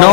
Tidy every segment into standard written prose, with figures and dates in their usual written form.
9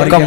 1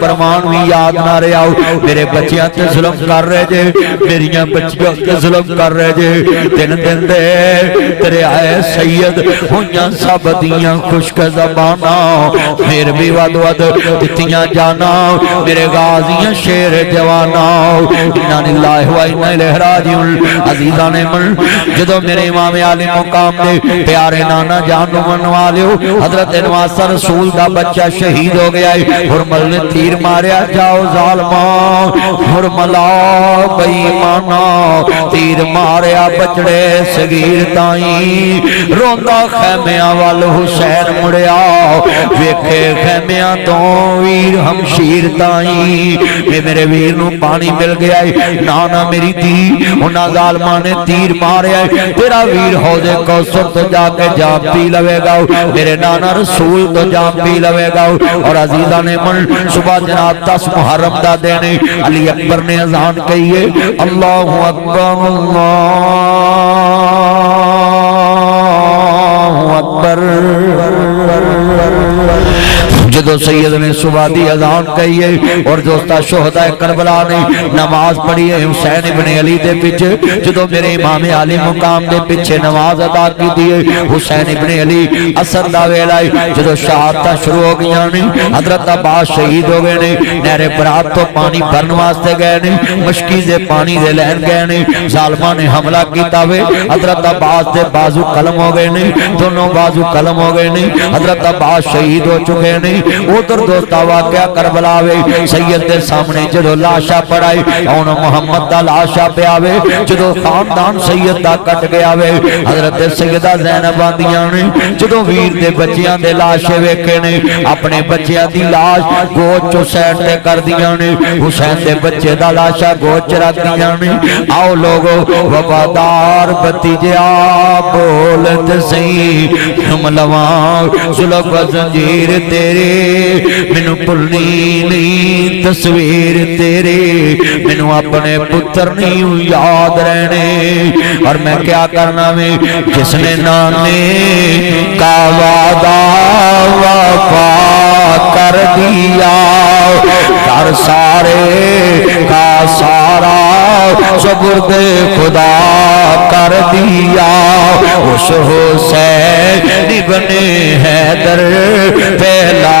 فرمان بھی یاد نہ رہا میرے بچیاں تے ظلم کر رہے جے میریاں بچیاں تے ظلم کر رہے جے دن دن دے تیرے آئے سید ہویاں سب دیاں خشک زباناں پھر بھی ود ود دتیاں جانا میرے غازیاں شیر جوانا انا للہ و انا الیہ راجعون عزیزان من جدو میرے امام عالی مقام دے پیارے نانا جان منوا لیو حضرت نواز رسول دا بچہ شہید ہو گیا ہے حرمل نے تیر ماریا جاؤ ظالمان حرملا بیمانا تیر ماریا بچڑے صغیر تائیں روندہ خیمیاں وال حسین مڑیا ویکھے خیمیاں تو ویر ہمشیر تائیں میرے ویر نو پانی مل گیا ہے نانا میری دی انہاں ظالمان نے تیر ماریا ہے تیرا ویر حوض کوثر تو جا کے جام پی لوے گا میرے نانا رسول تو جام پی لوے گا اور عزیزان من صبح جناب 10 محرم دا دینے علی اکبر نے اذان کہیے اللہ اکبر اللہ اکبر جدو سید نے صبح دی اذان کہیے اور دوستا شہداء کربلا نے نماز پڑھی ہے حسین ابن علی دے پیچھے جدو میرے امام عالی مقام دے پیچھے نماز ادا کی دیئے حسین ابن علی اثر دا ویلائی جدو شہادتہ شروع ہو گیا نہیں حضرت عباس شہید ہو گئے نہیں نہر برات تو پانی بھرن واسطے گئے نہیں مشکی دے پانی دے لین گئے نہیں ظالمان نے حملہ کیتا ہوئے حضرت عباس دے بازو قلم ہو گئے نہیں دونوں بازو قلم ہو گئے نہیں حضرت عباس شہید ہو چکے نہیں ادھر دوستا واقعہ کربلا وے سید دے سامنے جدو لاشا پڑائی اون محمد دا لاشا پہ آوے جدو خاندان سید دا کٹ گیا وے حضرت سیدہ زینب آندیاں نے جدو ویر دے بچیاں دے لاشے ویکھے نے اپنے بچیاں دی لاش گوچ حسین تے کر دیاں نے حسین دے بچے دا لاشا گوچ رکھ دیاں نے آؤ لوگو وفادار بتیجیا بولت سی ہم لواں ظلم و زنجیر تیرے مینوں بھلنی نہیں تصویر تیرے مینوں اپنے پتر نہیں یاد رہنے اور میں کیا کرنا میں جس نے نانے کا وعدہ وفا کر دیا کر سارے کا سارا سپرد خدا کر دیا اس حسین ابن حیدر پہلا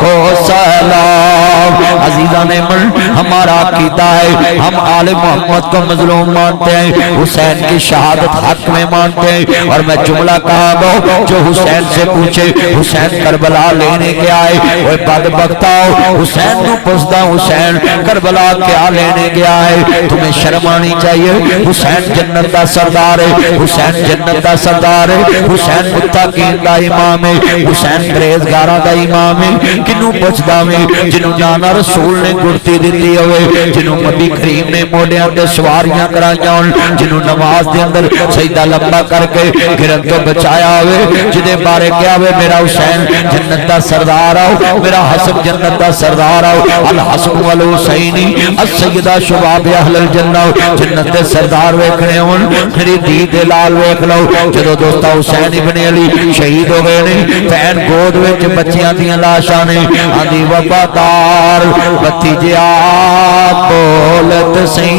کو سلام عزیزان من ہمارا عقیدہ ہے ہم آل محمد کو مظلوم مانتے ہیں حسین کی شہادت حق میں مانتے ہیں اور میں جملہ کہا گا جو حسین سے پوچھے حسین کربلا لینے کے آئے وہ بدبختاؤ حسین نو پوچھتا حسین کربلا کیا لینے گیا ہے تمہیں شرم آنی چاہیے حسین جنت دا سردار ہے حسین جنت دا سردار ہے حسین متقین دا امام ہے حسین پرہیزگاراں دا امام ہے کنوں پوچھدا میں جنوں نانا رسول نے گڑتی دتی ہوئے جنوں نبی کریم نے موڈیاں تے سواریاں کرائیاں جنوں نماز دے اندر سجدہ لمبا کر کے گرن تو بچایا ہوئے جدے بارے کیا ہوئے میرا حسین جنت دا سردار آؤ میرا حسن جنت دا سردار آؤ الحسن والحسینی السیدہ شباب اہل الجنہ جنت دے سردار ویکھنے ہون میری دید لال ویکھ لو جدو دوستا حسین ابن علی شہید ہو گئے نے پین گود وچ بچیاں دیاں لاشاں نے آندی وفادار بتیجیا بولت سی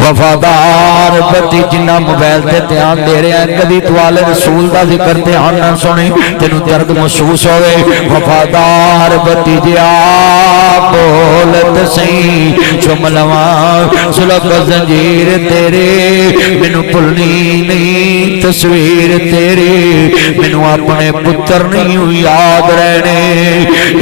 وفادار بتی جنہ موبائل تے دھیان دے رہے ہیں کبھی توالے رسول دا ذکر دھیان نہ سنے تینوں درد محسوس ہوئے وفادار بتی جیا بولت سی چم لواں سلب زنجیر تیرے مینوں بھلنی نہیں تصویر تیرے مینوں اپنے پتر نہیں یاد رہنے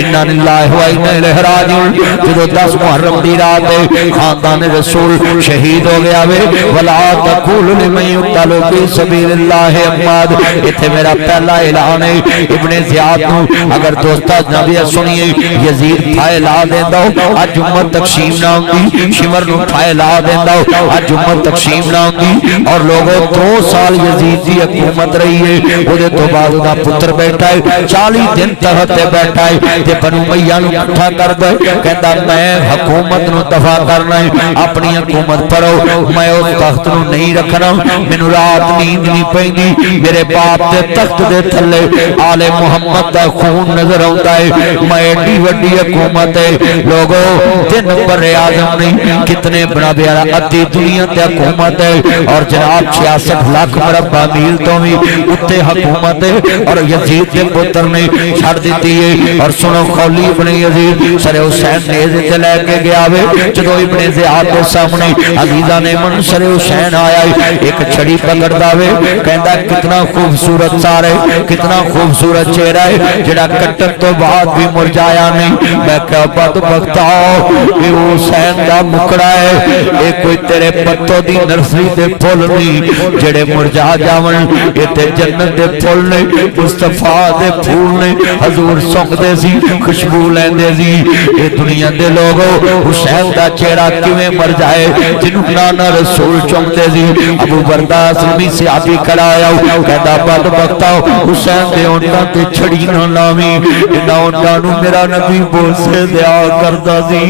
انا للہ و انا الیہ راجعون جدو 10 محرم دی رات خاندان رسول شہید ہو گیا وے ولا تقول لمن يقتل في سبيل الله اموات ایتھے میرا پہلا اعلان ہے ابن زیاد نو اگر دوستا نبی سنیے یزید پھیلا دیندا اج امت تقسیم نہ ہوندی شمر نو پھیلا دیندا اج امت تقسیم نہ ہوندی اور لوگوں 2 سال یزید یزید دی حکومت رہی ہے او دے تو بعد دا پتر بیٹھا ہے 40 دن تحت بیٹھا ہے تے بنو امیہ نو اکٹھا کر دے کہندا میں حکومت نو دفع کرنا ہے اپنی حکومت پڑھو میں اس تخت نو نہیں رکھنا مینوں رات نیند نہیں پیندی میرے باپ دے تخت دے تھلے آل محمد دا خون نظر آتا ہے میں ایڈی وڈی حکومت ہے لوگوں دن بر اعظم نہیں کتنے بڑا پیارا ادھی دنیا تے حکومت ہے اور جناب 66 لاکھ مربع میل تو بھی اتنے حکومت ہے اور یزید کے پتر نے چھڑ دیتی ہے اور سنو خولی ابن یزید سر حسین نیزے تے لے کے گیا وے جدو ابن زیاد کے سامنے عزیزہ نے من سر حسین آیا ہے ایک چھڑی پکڑ داوے کہندا کتنا خوبصورت سارے کتنا خوبصورت چہرہ ہے جڑا کٹر تو بعد بھی مرجایا نہیں میں کہا بدبخت آؤ یہ حسین دا مکڑا ہے اے کوئی تیرے پتوں دی نرسری دے پھول نہیں جڑے مرجا جاون یہ تے جنت دے پھول نے مصطفیٰ دے پھول نے حضور سونگ دے سی خوشبو لیندے سی اے دنیا دے لوگوں حسین دا چہرہ کیویں مر جائے جنوں نانا رسول چوم دے سی ابو بردہ اسلمی صحابی کھڑا آیا کہتا بدبخت آؤ حسین دے اونٹاں تے چھڑی نہ لاویں انہاں اونٹاں نوں میرا نبی بوسے دیا کردا سی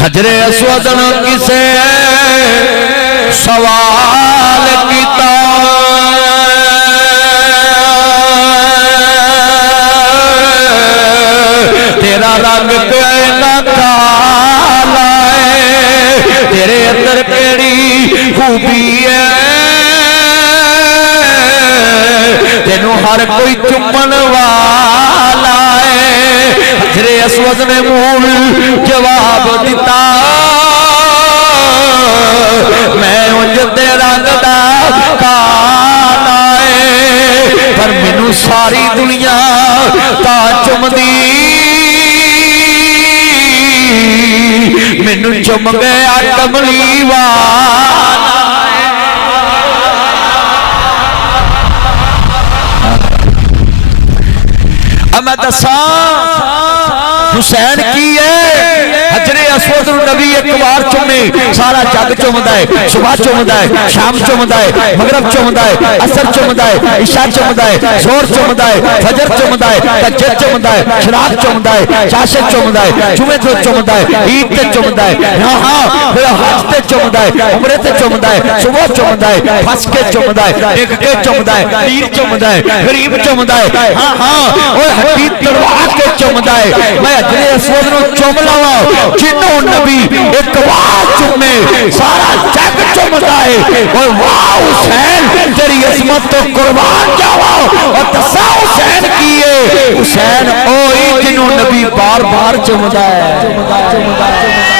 حجر اسود نہ کسے سوال کیتا تیرا رنگ کینا کالا ہے تیرے اندر کیڑی خوبی ہے تینوں ہر کوئی چمن والا ہے حجر اسود نے مول جواب دیتا میں انج تے رنگ دا کالا ہے پر مینوں ساری دنیا تا چمدی مینوں چم گیا کملی والا میں دساں حسین کی ہے حجر اسود نبی ایک بار چومے سارا جگ چومدا ہے صبح چومدا ہے شام چومدا ہے مغرب چومدا ہے عصر چومدا ہے عشاء چومدا ہے ظہر چومدا ہے فجر چومدا ہے تہجد چومدا ہے شراق چومدا ہے چاشت چومدا ہے جمعے تے چومدا ہے عید تے چومدا ہے ہاں پھر حج تے چومدا ہے عمرے تے چومدا ہے صبح چومدا ہے پھس کے چومدا ہے ایک کے چومدا ہے پیر چومدا ہے غریب چومدا ہے ہاں اوے ہڈی تڑوا کے چومدا ہے میں حجر اسود نو چوم لاواں جنوں نبی ایک بار چومے سارا جگ چومدا ہے اور واہ حسین تیری عظمت تو قربان جاواں اور دسا حسین کی ہے حسین اوہی جنوں نبی بار بار چومدا ہے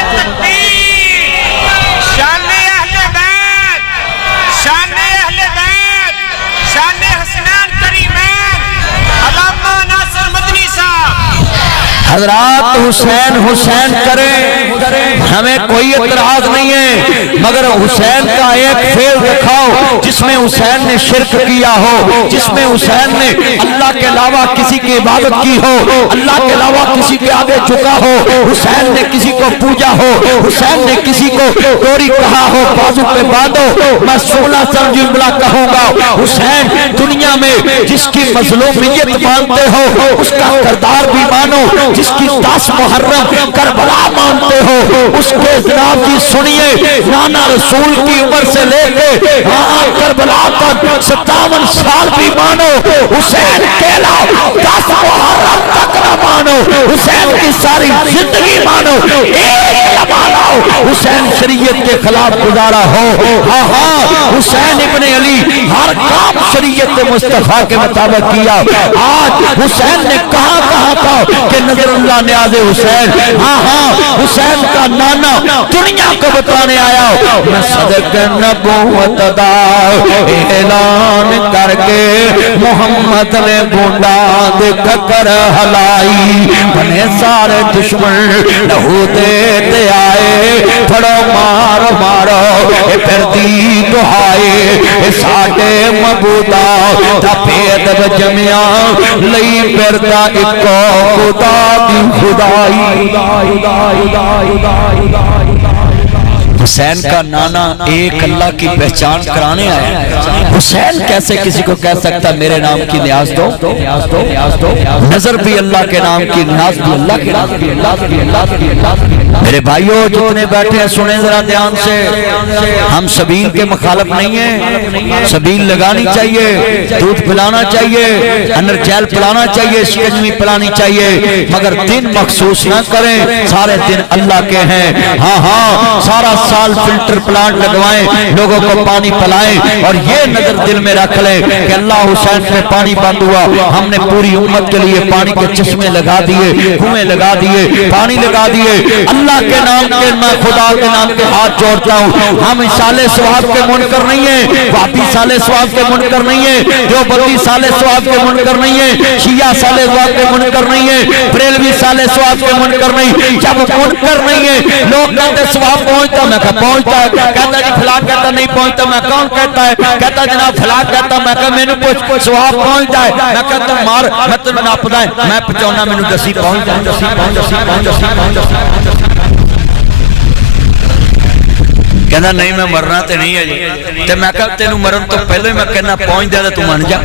حضرات حسین حسین کریں ہمیں کوئی اعتراض نہیں ہے مگر حسین کا ایک فعل دکھاؤ جس میں حسین نے شرک کیا ہو جس میں حسین نے اللہ کے علاوہ کسی کی عبادت کی ہو اللہ کے علاوہ کسی کے آگے جھکا ہو حسین نے کسی کو پوجا ہو حسین نے کسی کو ڈوری کہا ہو بازو پہ باندھو میں 16 سال جملہ کہوں گا حسین دنیا میں جس کی مظلومیت مانتے ہو اس کا کردار بھی مانو جس کی 10 محرم کربلا مانتے ہو اس کے جناب کی سنیے نانا رسول کی عمر سے لے کے کربلا تک 57 سال بھی مانو حسین کیلا 10 محرم تک نہ مانو حسین کی ساری زندگی مانو ایک مانو حسین شریعت کے خلاف گزارا ہو حسین ابن علی ہر کام شریعت مصطفیٰ کے مطابق کیا آج حسین نے کہا تھا کہ نظر اللہ نیاز حسین حسین کا نانا دنیا کو بتانے آیا میں صدق نبوت دا اعلان کر کے محمد نے بونداد ککر ہلائی بنے سارے دشمن لہو دیتے آئے پھڑو مارو مارو اے پھر دی دعائے اے ساٹے مبودا تا پیدب جمعیاں لئی پھردا اکو خدا دی خدائی حسین کا نانا ایک اللہ کی پہچان کرانے آیا. حسین کیسے کسی کو کہہ سکتا میرے نام کی نیاز دو؟ نظر بھی اللہ کے نام کی، نیاز بھی اللہ کے نام کی. میرے بھائیوں جتنے بیٹھے ہیں سنیں ذرا دھیان سے، ہم سبیل کے مخالف نہیں ہیں. سبیل لگانی چاہیے، دودھ پلانا چاہیے، انر جیل پلانا چاہیے، شکنجی پلانی چاہیے، مگر دن مخصوص نہ کریں. سارے دن اللہ کے ہیں. ہاں سارا سال فلٹر پلانٹ لگوائیں، لوگوں کو پانی پلائیں، اور یہ نظر دل میں رکھ لیں کہ اللہ حسین میں پانی بند ہوا، ہم نے پوری امت کے لیے پانی کے چشمے لگا دیے، کنویں لگا دیے، پانی لگا دیے. اللہ کے نام کے، میں خدا کے نام کے ہاتھ جوڑتا ہوں. ہم سال ثواب کے منکر نہیں ہیں، وہابی سال ثواب کے منکر نہیں ہیں، دیوبندی سال ثواب کے منکر نہیں ہیں، شیعہ سال ثواب کے منکر نہیں ہیں، بریلوی سال ثواب کے منکر نہیں. جب منکر نہیں ہے، لوگ کہتے ثواب پہنچتا، میں کہا پہنچتا ہے. کہتا جی فلاں کہتا نہیں پہنچتا، میں کون کہتا ہے؟ کہتا جناب فلاں کہتا، میں کہا میں نے کچھ ثواب پہنچتا ہے. میں کہتا مار میں تو ناپدا ہے، میں پچونا میں نے دسی پہنچ کہنا نہیں میں مرنا تے نہیں ہے جی. تے میں کہا تینوں مرن تو پہلے میں کہنا پہنچ دیا تو من جا.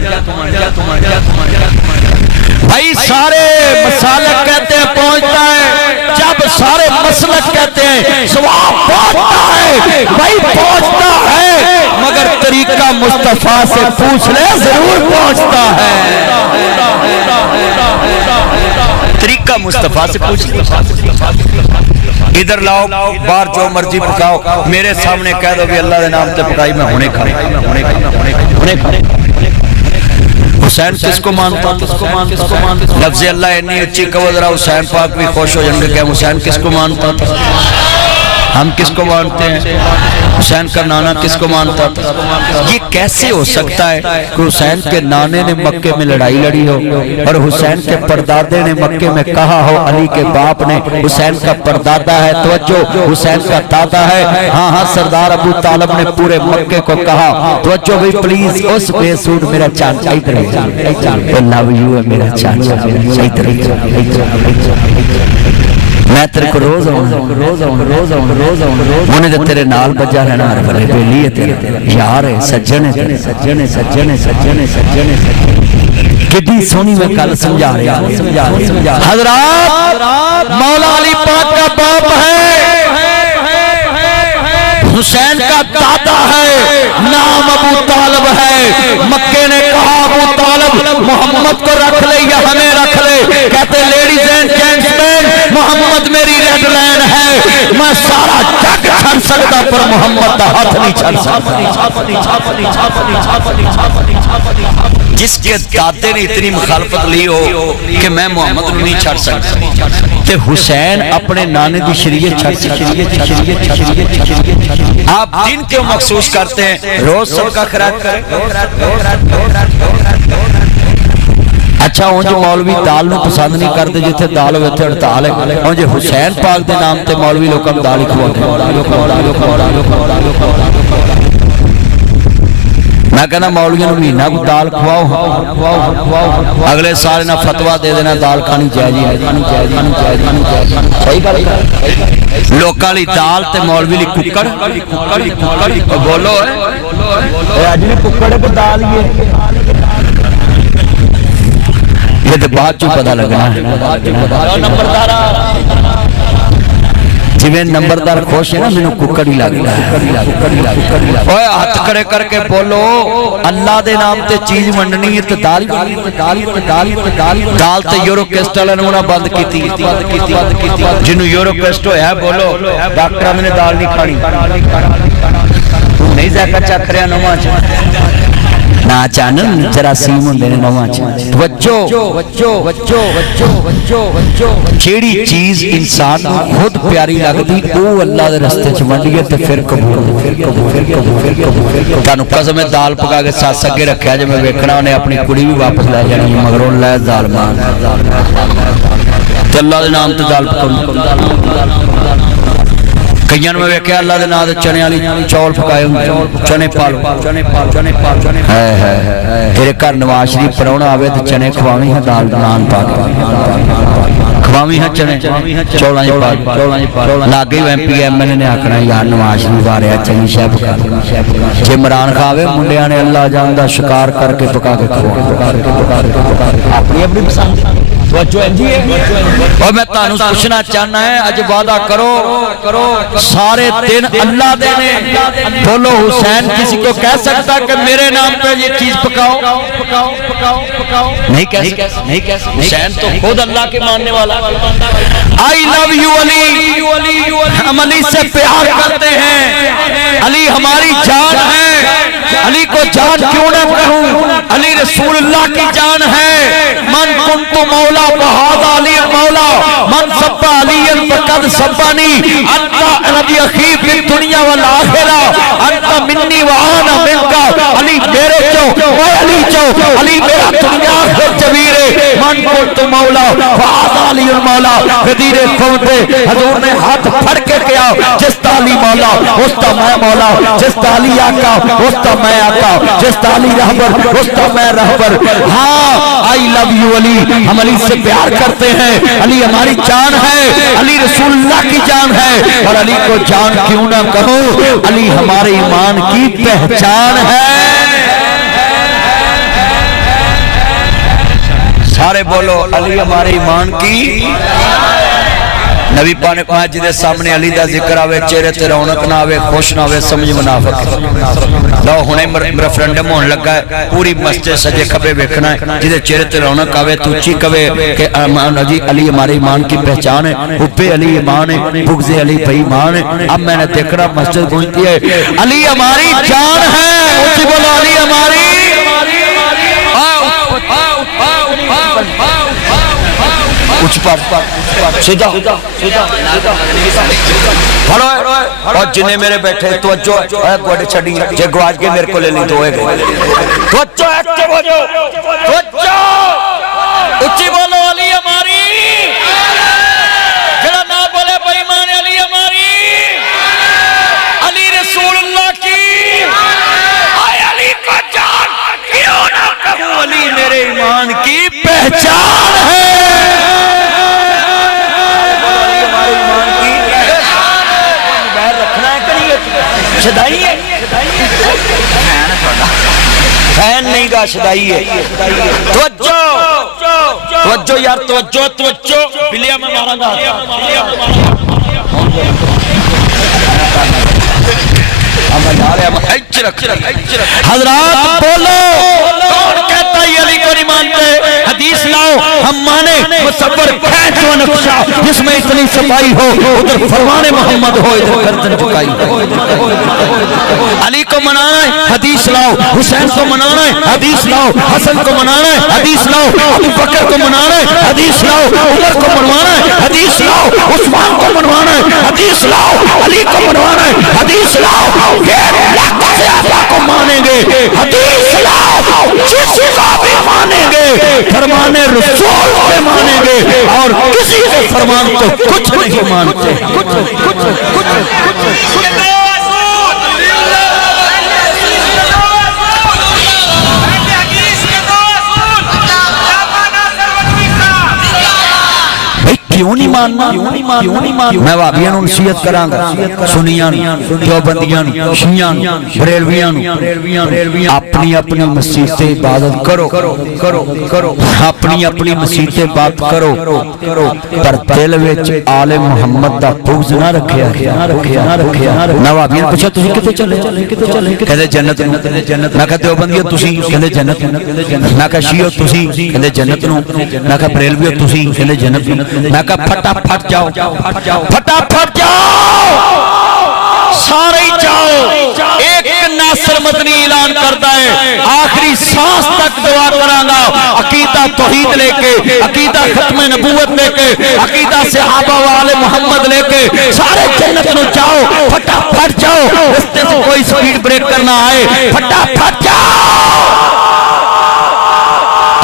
بھائی سارے مسالک کہتے ہیں پہنچتا ہے، جب سارے مسلک کہتے ہیں ثواب پہنچتا ہے. بھائی پہنچتا ہے، مگر طریقہ مصطفیٰ سے پوچھ لے ضرور پہنچتا ہے. طریقہ مصطفیٰ سے پوچھ لے. ادھر لاؤ بار جو مرضی پکاؤ، میرے سامنے کہہ دو بھی اللہ دے نام تے پکائی، میں ہونے کھا. حسین کس کو مانتا؟ لفظ اللہ انی اچھی کہو ذرا حسین پاک بھی خوش ہو جائیں گے کہ حسین کس کو مانتا تھا. ہم کس کو مانتے ہیں؟ حسین کا نانا کس کو مانتا تھا؟ یہ کیسے ہو سکتا ہے کہ حسین کے نانے نے مکے میں لڑائی لڑی ہو اور حسین کے پردادے نے مکے میں کہا ہو، علی کے باپ نے حسین کا پردادا ہے، توجہ حسین کا دادا ہے. ہاں سردار ابو طالب نے پورے مکے کو کہا توجہ بھی پلیز اس بے سود میرا چاچا ادھر ہے، لو یو ہے میرا چاچا ادھر ہے. میں تیرے کو روز انہیں دے تیرے نال بجا رہنا ہر بلے بیلی ہے تیرے یار ہے، سجن ہے تیرے، سجن ہے. کتنی سونی میں کل سمجھا رہے حضرات، مولا علی پاک کا باپ ہے، حسین کا دادا ہے، نام ابو طالب ہے. مکے نے کہا ابو طالب محمد کو رکھ لے یا ہمیں رکھ لے. کہتے لیڈیز اینڈ جینٹلمین محمد میری ریڈ لائن ہے، میں سارا جگ چھڑ سکتا پر محمد کا ہاتھ نہیں چھڑ سکتا. جس کے دادے نے اتنی مخالفت لی ہو کہ میں محمد نہیں چھڑ سکتا، تے حسین اپنے نانے دی شریعت چھڑ سکتا. آپ دن کیوں مخصوص کرتے ہیں؟ روز صدقہ خیرات کریں. اچھا ہوں جو مولوی دال نو پسند نہیں کرتے، جتھے دال ہوئے تھے ہڑتال ہے، ہوں جو حسین پاک دے نام تے مولوی لوکاں دال ہی کھواتے ہیں. میں کہنا مولویوں نے مہینہ کو دال کھواؤ، اگلے سال نہ فتوہ دے دینا دال کھانی چاہیے. صحیح گل لوکاں لی دال تے مولوی لی ککڑ. بولو اج بھی ککڑ تے دال ہی ہے، یہ تو بعد چوں پتہ لگنا ہے. جویں نمبردار خوش ہے نا مینوں ککڑ ہی لگدا ہے. اوے ہاتھ کھڑے کر کے بولو اللہ دے نام تے چیز ونڈنی ہے تے دال تے یورو کیسٹل نے بند کیتی. جنوں یورو کیسٹ ہویا بولو ڈاکٹراں نے دال نہیں کھانی. نہیں ذائقہ چکھ رہا نواں نہ چانن جراثیم ہوندے نے نواں جیڑی چیز انسان کو خود پیاری لگدی او اللہ دے رستے چ ونڈیے تے پھر قبول. تانوں قسم ہے دال پکا کے ساتھ سگے رکھیا جے میں ویکھنا اونے اپنی کڑی بھی واپس لے جانی مگروں لے دال مان تے اللہ دے نام تے دال پکاؤں. کئیاں میں ویکھیا اللہ دے نام تے چنے والی چول پکائے ہوندے، چنے پالو. تیرے گھر نواز شریف پراؤنا آوے تے چنے کھواویں ہے دال نان پا کے ਖਵਾਵੀ ਹਾਂ ਚਣੇ ਚੌਲਾਂ ਦੀ ਪਾ ਲਾਗੇ MP MLA ਨੇ ਆਖਣਾ ਯਾਰ ਨਵਾਜ਼ ਨੂੰ ਵਾਰਿਆ ਚੰਗੀ ਸ਼ੈਫ ਕਰ ਜੇ ਇਮਰਾਨ ਖਾਵੇ ਮੁੰਡਿਆਂ ਨੇ ਅੱਲਾ ਜਾਣਦਾ ਸ਼ਿਕਾਰ ਕਰਕੇ ਪਕਾ ਕੇ ਖਵਾਉਣਾ ਆਪਣੀ ਆਪਣੀ ਪਸੰਦ اور میں تانوں پوچھنا چاہنا ہے اج وعدہ کرو سارے دن اللہ دینے بولو حسین کسی کو کہہ سکتا کہ میرے نام پہ یہ چیز پکاؤ نہیں کہہ سکتا حسین تو خود اللہ کے ماننے والا I love you علی ہم علی سے پیار کرتے ہیں علی ہماری جان ہے علی کو جان کیوں نہ کہوں علی رسول اللہ کی جان ہے من کنت مولا بہذا علی مولا من سب علی فقد سبانی انت نبی اخی فی الدنیا والآخرہ انت منی وانا منکا علی میرے چو میں علی چو علی میرا دنیا آخر جبیرے من کنت مولا بہذا علی مولا غدیر قوم پہ حضور نے ہاتھ پھڑ کے کیا جس تعلی مولا اس تا میں مولا جس تعلی آقا اس تا میں آقا جس تعلی رہبر اس تا میں رہبر ہاں I love you علی ہم علی سے پیار کرتے ہیں علی ہماری جان ہے علی رسول اللہ کی جان ہے اور علی کو جان کیوں نہ کہوں علی ہمارے ایمان کی پہچان ہے سارے بولو علی ہمارے ایمان کی نبی پاک نے کہا جدے سامنے علی دا ذکر آوے چہرے تے رونق نہ آوے خوش نہ آوے سمجھ منافق لو ہنے ریفرنڈم ہونے لگا ہے پوری مسجد سجے کھبے ویکھنا ہے جدے چہرے تے رونق آوے تو اچھی کہے کہ علی ہمارے ایمان کی پہچان ہے حب علی ایمان ہے بغض علی بے ایمان ہے اب میں نے دیکھنا مسجد گونجتی ہے علی ہماری جان ہے اچھی بولو علی ہماری کچھ پر سیدھا پڑھو اور جنہیں میرے بیٹھے توجہ ہے گوڑے چھڑی جے گواج کے میرے کو لے لی تو ہوئے گئے توجہ ایکٹیو ہو جو توجہ اچھی بولو علی ہماری جڑا نہ بولے بے ایمان علی ہماری علی رسول اللہ کی آئے علی کو جان کیوں نہ کہوں علی میرے ایمان کی پہچان ہے شدائی ہے فین نہیں گا شدائی ہے توجہ یار توجہ بلیا میں مارا گا حضرات بولو کون کہتا ہے علی کو نہیں مانتے حدیث لاؤ ہم مانے مصور کھینچ و نقشہ جس میں اتنی صفائی ہو ادھر فرمان محمد ہو ادھر گردن جھکائی علی کو منانا ہے حدیث لاؤ حسین کو منانا ہے حدیث لاؤ حسن کو منانا ہے حدیث لاؤ ابو بکر کو منانا ہے حدیث لاؤ عمر کو منوانا ہے حدیث لاؤ عثمان کو منوانا ہے حدیث لاؤ علی کو منوانا ہے حدیث لاؤ صحابہ کو مانیں گے حدیث لاؤ کسی کو بھی مانیں گے فرمان رسول کو مانیں گے اور کسی کے فرمان کو کچھ نہیں مانتے کیوں نہیں ماننا میں وابیاں نو نصیحت کراں گا سنیاں دیوبندیاں شیعیاں بریلویاں اپنی اپنی مسجد سے عبادت کرو اپنی اپنی مسجد سے بات کرو پر دل وچ آل محمد دا بغض نہ رکھیا میں وابیاں پوچھا تسی کتے چلے کہندے جنت میں کہ دیوبندیاں تسی کہندے جنت میں کہ شیعہ تسی کہندے جنت نو میں کہ بریلویاں تسی کہندے جنت نو میں پھٹا پھٹ جاؤ سارے جاؤ ایک ناصر مدنی اعلان کرتا ہے آخری سانس تک دعا کرانگا عقیدہ توحید لے کے عقیدہ ختم نبوت لے کے عقیدہ صحابہ والے محمد لے کے سارے جنت نو جاؤ پھٹا پھٹ جاؤ رستے سے کوئی سپیڈ بریک کرنا آئے پھٹا پھٹ جاؤ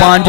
5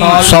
100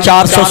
400